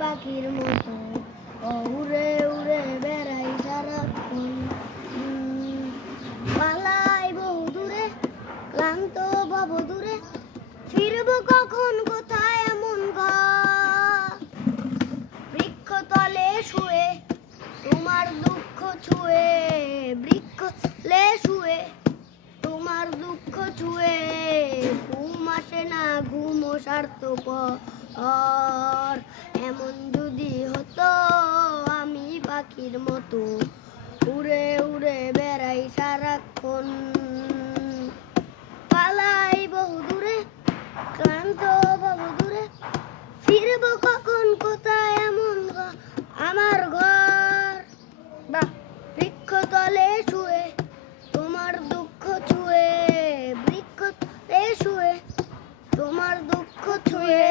পাখির মতো। উড়ে উড়ে বেড়াই সারাক্ষণ। পালাই বহু দূরে, ক্লান্ত ভব দূরে। ফিরব কখন, কোথায়, এমন বৃক্ষ তলে শুয়ে, তোমার দুঃখ ছুঁয়ে। বৃক্ষ তলে শুয়ে, তোমার দুঃখ ছুঁয়ে। ঘুম আসে না ঘুম স্বার্থপর এমন যদি হতো আমি পাখির মতো। উড়ে উড়ে বেড়াই সারাক্ষণ। পালাই বহু দূরে, ক্লান্ত বহু দূরে। ফিরবো কখন, কোথায়, এমন ঘর? আমার ঘর বা বৃক্ষ তলে শুয়ে, তোমার দুঃখ ছুঁয়ে, বৃক্ষ তলে শুয়ে, তোমার দুঃখ ছুঁয়ে